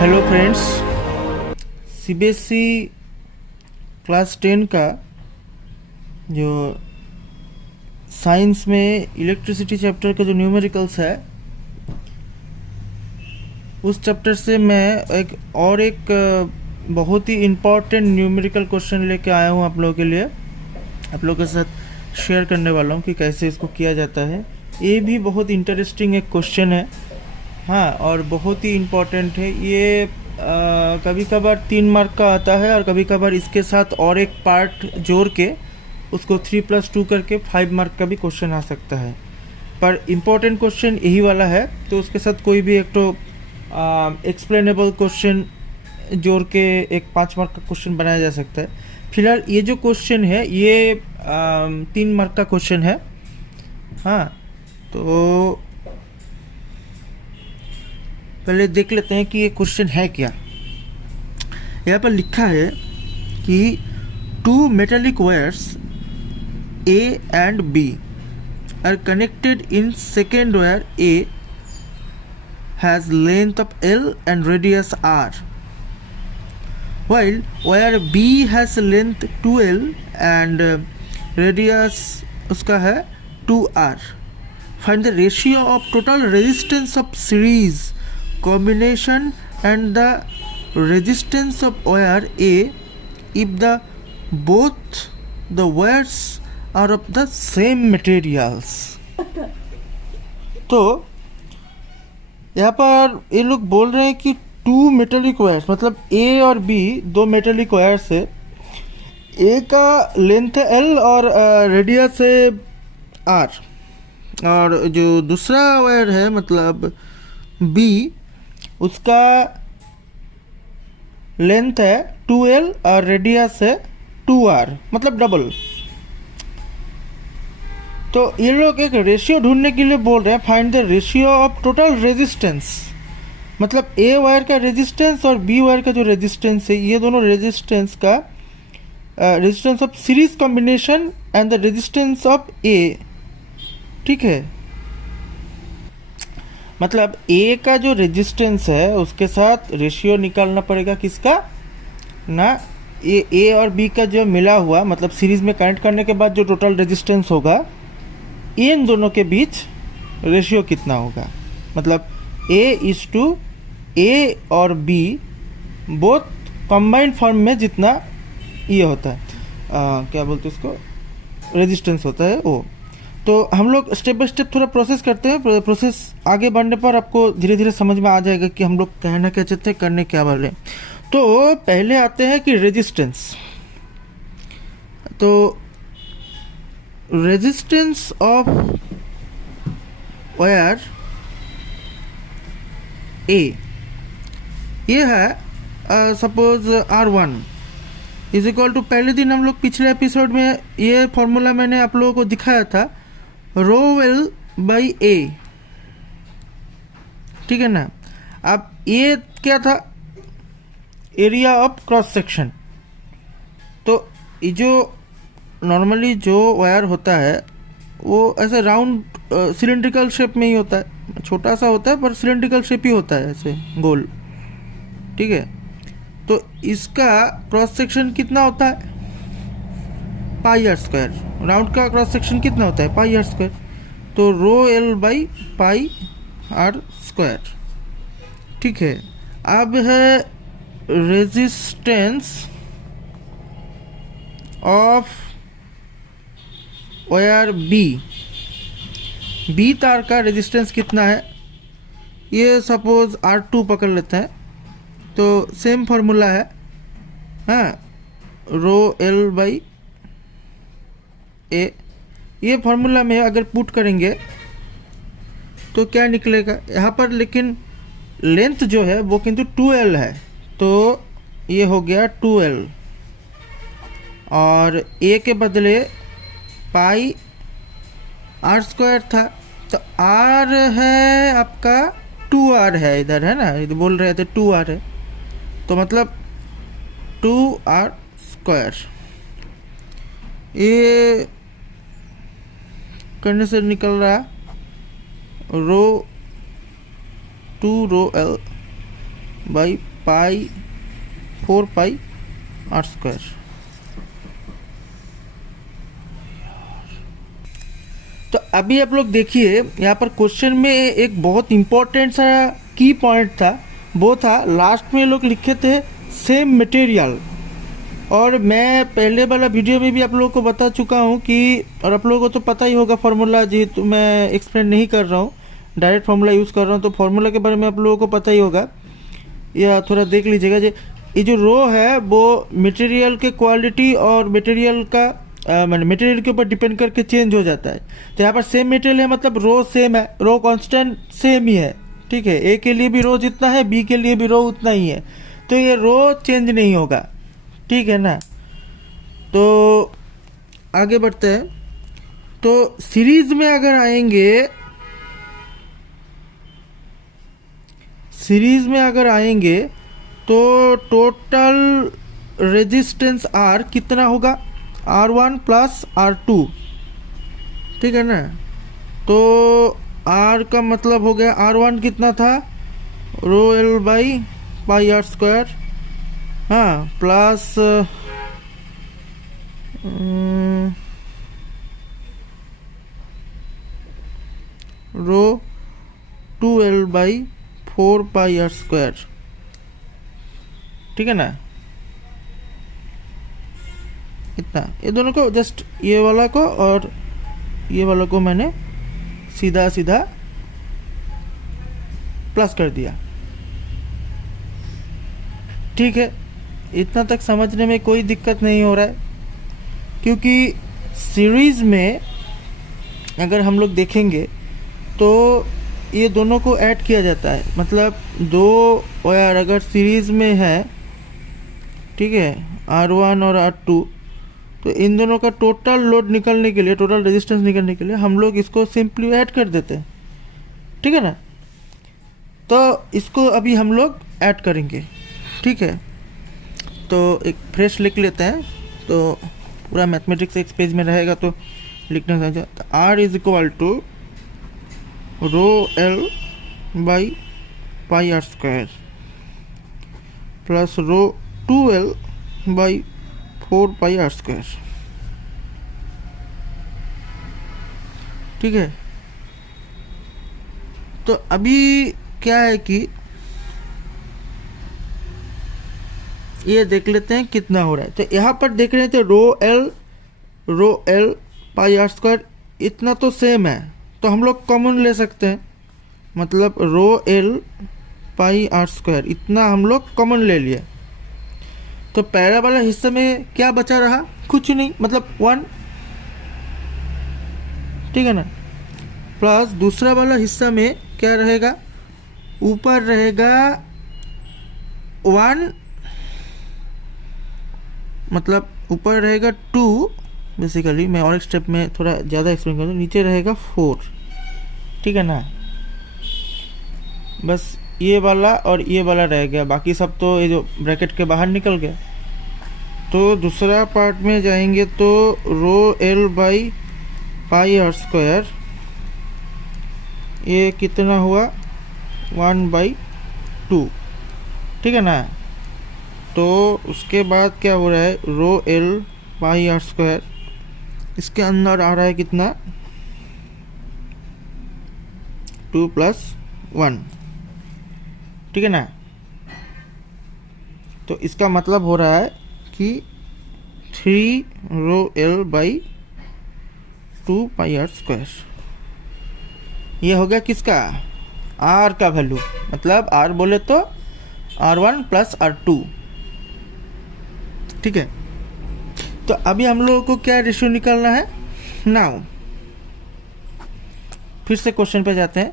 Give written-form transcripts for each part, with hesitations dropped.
Hello friends, CBSE class 10 का जो science में इलेक्ट्रिसिटी चैप्टर का जो न्यूमेरिकल्स है, उस चैप्टर से मैं एक बहुत ही इम्पॉर्टेंट न्यूमेरिकल क्वेश्चन लेके आया हूँ आप लोगों के लिए। आप लोगों के साथ शेयर करने वाला हूँ कि कैसे इसको किया जाता है। ये भी बहुत इंटरेस्टिंग एक क्वेश्चन है, हाँ, और बहुत ही इम्पोर्टेंट है ये। कभी कभार 3 मार्क का आता है और कभी कभार इसके साथ और एक पार्ट जोड़ के उसको 3+2 करके 5 मार्क का भी क्वेश्चन आ सकता है। पर इम्पोर्टेंट क्वेश्चन यही वाला है, तो उसके साथ कोई भी एक तो एक्सप्लेनेबल क्वेश्चन जोड़ के एक 5 मार्क का क्वेश्चन बनाया जा सकता है। फिलहाल ये जो क्वेश्चन है ये 3 मार्क का क्वेश्चन है, हाँ। तो पहले देख लेते हैं कि ये क्वेश्चन है क्या। यहाँ पर लिखा है कि 2 metallic wires A and B are connected in second wire A has length of L and radius R, while wire B has length 2L and radius उसका है 2R. Find the ratio of total resistance of series combination and the resistance of wire A if the both the wires are of the same materials. तो यहाँ पर ये लोग बोल रहे हैं कि 2 metallic wires, मतलब A और B 2 metallic wires है। A का लेंथ है L और रेडियस है R, और जो दूसरा वायर है मतलब B, उसका लेंथ है 2L और रेडियस है 2R, मतलब डबल। तो ये लोग एक रेशियो ढूंढने के लिए बोल रहे हैं, find the ratio of total resistance, मतलब A वायर का रेजिस्टेंस और B वायर का जो रेजिस्टेंस है, ये दोनों रेजिस्टेंस का resistance of series combination and the resistance of A, ठीक है। मतलब A का जो रेजिस्टेंस है उसके साथ रेशियो निकालना पड़ेगा किसका ना, ये A और B का जो मिला हुआ, मतलब सीरीज में कनेक्ट करने के बाद जो टोटल रेजिस्टेंस होगा, इन दोनों के बीच रेशियो कितना होगा। मतलब A और B बोथ कंबाइंड फॉर्म में जितना ये होता है, क्या बोलते हैं उसको, रेजिस्टेंस होता है वो। तो हम लोग स्टेप बाय स्टेप थोड़ा प्रोसेस करते हैं। प्रोसेस आगे बढ़ने पर आपको धीरे धीरे समझ में आ जाएगा कि हम लोग कहना क्या चाहते हैं, करने क्या वाले। तो पहले आते हैं कि रेजिस्टेंस। तो रेजिस्टेंस ऑफ वायर A ये है suppose R1 is equal to, पहले दिन हम लोग पिछले एपिसोड में ये फॉर्मूला मैंने आप लोगों को दिखाया था, ρL/A, ठीक है ना। अब ये क्या था, एरिया ऑफ क्रॉस सेक्शन। तो ये जो नॉर्मली जो वायर होता है वो ऐसे राउंड सिलेंड्रिकल शेप में ही होता है, छोटा सा होता है पर सिलेंड्रिकल शेप ही होता है, ऐसे गोल, ठीक है। तो इसका क्रॉस सेक्शन कितना होता है, πr²। राउंड का क्रॉस सेक्शन कितना होता है, πr²। तो ρL/πr², ठीक है। अब है रेजिस्टेंस ऑफ वायर बी तार का रेजिस्टेंस कितना है, ये सपोज R2 पकड़ लेते हैं। तो सेम फार्मूला है, हाँ, ρL/A ये फॉर्मूला में अगर पुट करेंगे तो क्या निकलेगा यहाँ पर, लेकिन लेंथ जो है वो किंतु 2l है, तो ये हो गया 2l, और a के बदले पाई r स्क्वायर था, तो r है आपका 2r है, इधर है ना, इधर बोल रहे थे 2r है, तो मतलब 2r स्क्वायर। ये करने से निकल रहा रो 2 रो l by pi 4 pi r square. तो अभी आप लोग देखिए यहाँ पर क्वेश्चन में एक बहुत इम्पोर्टेंट सा की पॉइंट था, वो था लास्ट में लोग लिखे थे सेम मटेरियल, और मैं पहले वाला वीडियो में भी आप लोगों को बता चुका हूँ कि, और आप लोगों को तो पता ही होगा फार्मूला, जेहेतु मैं एक्सप्लेन नहीं कर रहा हूँ, डायरेक्ट फार्मूला यूज़ कर रहा हूँ, तो फार्मूला के बारे में आप लोगों को पता ही होगा, या थोड़ा देख लीजिएगा। ये जो रो है वो मटेरियल के क्वालिटी और मटेरियल का मटेरियल के ऊपर डिपेंड करके चेंज हो जाता है। तो यहाँ पर सेम मटेरियल है, मतलब रो सेम है, रो कांस्टेंट सेम ही है, ठीक है। ए के लिए भी रो जितना है, बी के लिए भी रो उतना ही है, तो ये रो चेंज नहीं होगा, ठीक है ना। तो आगे बढ़ते हैं। तो सीरीज में अगर आएंगे, सीरीज में अगर आएंगे तो टोटल रेजिस्टेंस R कितना होगा, R1 प्लस R2, ठीक है ना। तो R का मतलब हो गया, R1 कितना था, rho L by pi R square, हाँ, plus rho 2L by 4 pi R square, ठीक है ना। इतना, ये दोनों को जस्ट ये वाला को और ये वाला को मैंने सीधा सीधा प्लस कर दिया, ठीक है। इतना तक समझने में कोई दिक्कत नहीं हो रहा है, क्योंकि सीरीज़ में अगर हम लोग देखेंगे तो ये दोनों को ऐड किया जाता है, मतलब दो वायर अगर सीरीज़ में है, ठीक है, R1 और R2, तो इन दोनों का टोटल लोड निकलने के लिए, टोटल रेजिस्टेंस निकलने के लिए हम लोग इसको सिंपली ऐड कर देते हैं, ठीक है ना। तो इसको अभी हम लोग ऐड करेंगे, ठीक है। तो एक फ्रेश लिख लेते हैं, तो पूरा मैथमेटिक्स एक पेज में रहेगा तो लिखना चाहिए। तो R is equal to rho L by pi R square plus rho 2L by 4 pi R square, ठीक है। तो अभी क्या है कि ये देख लेते हैं कितना हो रहा है। तो यहाँ पर देख रहे थे रो L पाई R स्क्वायर, इतना तो सेम है, तो हम लोग कॉमन ले सकते हैं, मतलब रो L पाई R स्क्वायर इतना हम लोग कॉमन ले लिए। तो पहला वाला हिस्से में क्या बचा रहा, कुछ नहीं, मतलब 1, ठीक है ना। प्लस दूसरा वाला हिस्सा में क्या रहेगा, ऊपर रहेगा 1, मतलब ऊपर रहेगा 2, बेसिकली मैं और एक स्टेप में थोड़ा ज़्यादा एक्सप्लेन करूँ, नीचे रहेगा 4, ठीक है ना। बस ये वाला और ये वाला रह गया, बाकी सब तो ये जो ब्रैकेट के बाहर निकल गया। तो दूसरा पार्ट में जाएंगे तो रो L by pi R square, ये कितना हुआ 1/2, ठीक है ना। तो उसके बाद क्या हो रहा है, रो L पाई R स्क्वायर, इसके अंदर आ रहा है कितना, 2 + 1, ठीक है ना। तो इसका मतलब हो रहा है कि 3 रो L by 2 pi R square, ये हो गया किसका, R का वैल्यू, मतलब R बोले तो R1 + R2, ठीक है। तो अभी हम लोगों को क्या रेशियो निकालना है, नाउ फिर से क्वेश्चन पे जाते हैं।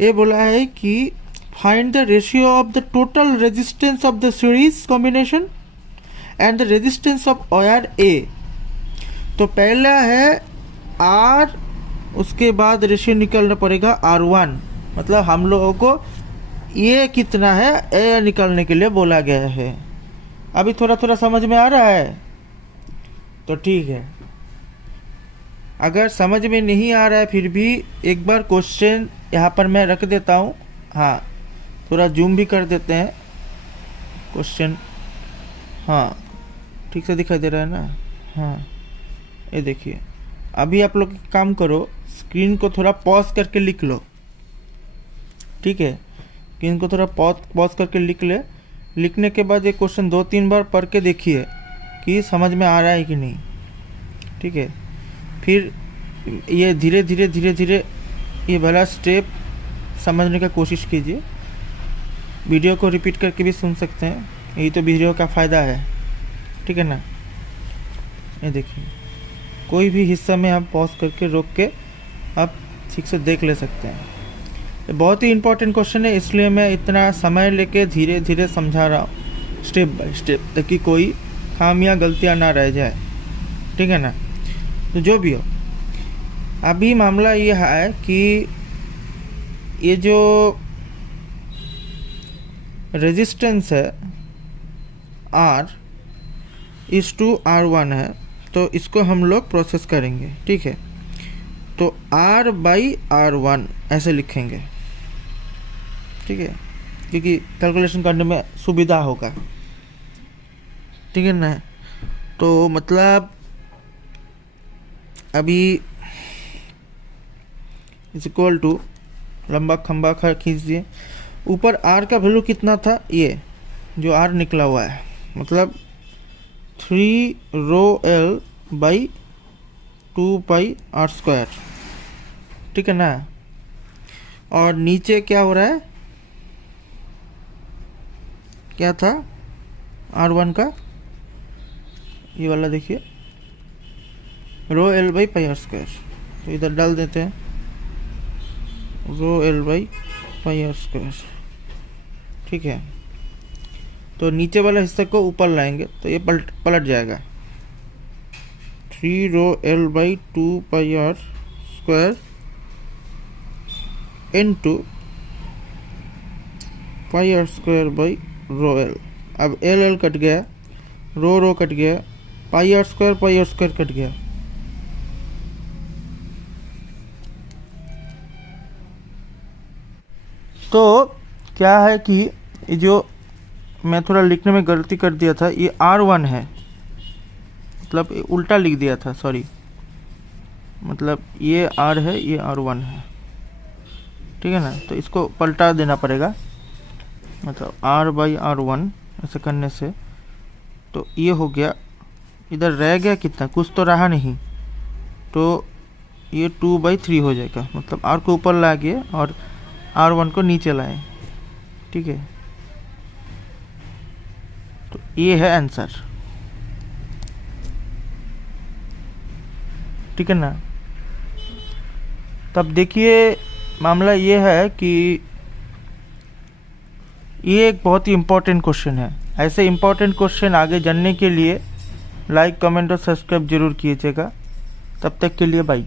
ये बोला है कि find the ratio of the total resistance of the series combination and the resistance of wire A. तो पहला है आर, उसके बाद रेशियो निकालना पड़ेगा R1, मतलब हम लोगों को ये कितना है ए निकालने के लिए बोला गया है। अभी थोड़ा थोड़ा समझ में आ रहा है तो ठीक है, अगर समझ में नहीं आ रहा है फिर भी एक बार क्वेश्चन यहाँ पर मैं रख देता हूँ। हाँ, थोड़ा जूम भी कर देते हैं क्वेश्चन। हाँ, ठीक से दिखाई दे रहा है ना। हाँ, ये देखिए, अभी आप लोग काम करो, स्क्रीन को थोड़ा पॉज करके लिख लो, ठीक है। स्क्रीन को थोड़ा पॉज करके लिख ले। लिखने के बाद ये क्वेश्चन 2-3 बार पढ़ के देखिए कि समझ में आ रहा है कि नहीं, ठीक है। फिर ये धीरे धीरे ये भला स्टेप समझने का कोशिश कीजिए। वीडियो को रिपीट करके भी सुन सकते हैं, यही तो वीडियो का फ़ायदा है, ठीक है ना। ये देखिए, कोई भी हिस्सा में आप पॉज करके रोक के आप ठीक से देख ले सकते हैं। ये बहुत ही इम्पोर्टेंट क्वेश्चन है, इसलिए मैं इतना समय लेके धीरे धीरे समझा रहा हूँ, स्टेप बाय स्टेप, ताकि कोई खामियां गलतियां ना रह जाए, ठीक है ना। तो जो भी हो, अभी मामला ये है कि ये जो रेजिस्टेंस है R इस टू R1 है, तो इसको हम लोग प्रोसेस करेंगे, ठीक है। तो R/R1 ऐसे लिखेंगे, ठीक है, क्योंकि कैलकुलेशन करने में सुविधा होगा, ठीक है ना। तो मतलब अभी इज इक्वल टू, लंबा खंबा खींच दिए, ऊपर R का वैल्यू कितना था, ये जो R निकला हुआ है, मतलब 3ρl/2πr², ठीक है ना। और नीचे क्या हो रहा है, क्या था R1 का, ये वाला देखिए, ρl/πr²। तो इधर डाल देते हैं ρl/πr², ठीक है। तो नीचे वाला हिस्से को ऊपर लाएंगे तो ये पलट जाएगा, 3ρl/2πr² इनटू πr²/ρl। अब l कट गया, रो कट गया, πr² कट गया। तो क्या है कि ये जो मैं थोड़ा लिखने में गलती कर दिया था, ये R1 है, मतलब उल्टा लिख दिया था, सॉरी, मतलब ये R है, ये R1 है, ठीक है ना। तो इसको पलटा देना पड़ेगा, मतलब R/R1 ऐसे करने से। तो ये हो गया, इधर रह गया कितना, कुछ तो रहा नहीं, तो ये 2/3 हो जाएगा, मतलब R को ऊपर ला गए और R1 को नीचे लाए, ठीक है। तो ये है आंसर, ठीक है ना। तब देखिए, मामला ये है कि ये एक बहुत ही इम्पोर्टेंट क्वेश्चन है। ऐसे इम्पोर्टेंट क्वेश्चन आगे जानने के लिए लाइक, कमेंट और सब्सक्राइब जरूर कीजिएगा। तब तक के लिए बाय।